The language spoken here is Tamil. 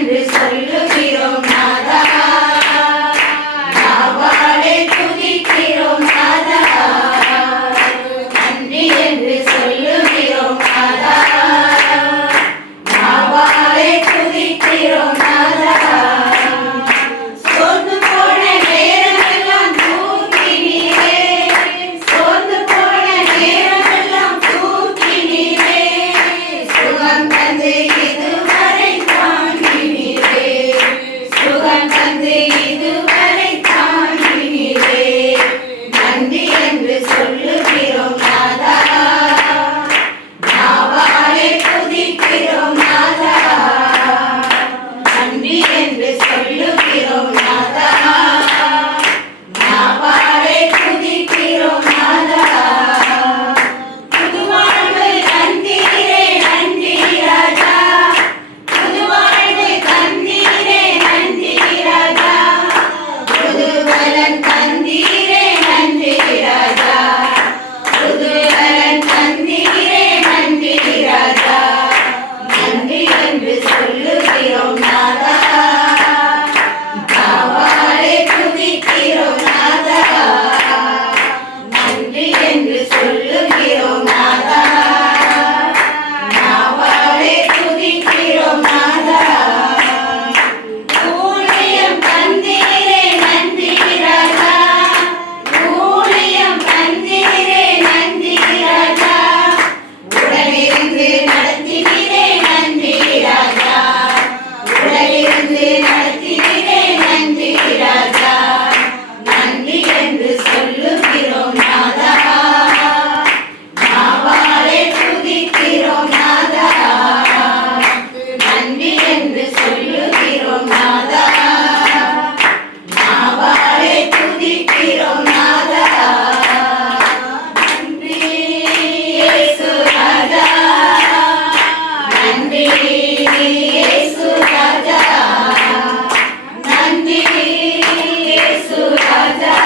என்று சொல்லுகிறோம் நாதா, நாவாலே துதிக்கிறோம் நாதா, நன்றி என்று சொல்லுகிறோம் நாதா, நாவாலே துதிக்கிறோம் நாதா. சோர்ந்து போன நேரமெல்லாம் தூக்கினீரே, சோர்ந்து போன நேரமெல்லாம் தூக்கினீரே, சுகம் தந்து இதுவரை தாங்கினீரே, சுகம் தந்து இதுவரை தாங்கினீரே, நன்றி என்று சொல்லுகிறோம் நாதா, நாவாலே துதிக்கிறோம் நாதா, நன்றி என்று சொல்லுகிறோம் நாதா, நாவாலே துதிக்கிறோம் நாதா. புது வாழ்வு தந்தீரே நன்றி ராஜா, புது வாழ்வு தந்தீரே நன்றி ராஜா, புது பலன் தந்தீரே நன்றி ராஜா, புது பலன் தந்தீரே நன்றி ராஜா, நன்றி என்று சொல்லுகிறோம் நாதா, நாவாலே துதிக்கிறோம் நாதா, நன்றி என்று சொல்லுகிறோம் நாதா, நாவாலே துதிக்கிறோம் நாதா. ஊழியம் தந்தீரே நன்றி ராஜா, ஊழியம் தந்தீரே நன்றி ராஜா, உடனிருந்து நடத்தினீரே நன்றி ராஜா, உடனிருந்து நடத்தினீரே நன்றி ராஜா, நன்றி என்று சொல்லுகிறோம் நாதா, நாவாலே துதிக்கிறோம் நாதா, நன்றி என்று சொல்லுகிறோம் நாதா, நாவாலே துதிக்கிறோம் நாதா. நன்றி இயேசு ராஜா, நன்றி இயேசு ராஜா, நன்றி இயேசு ராஜா,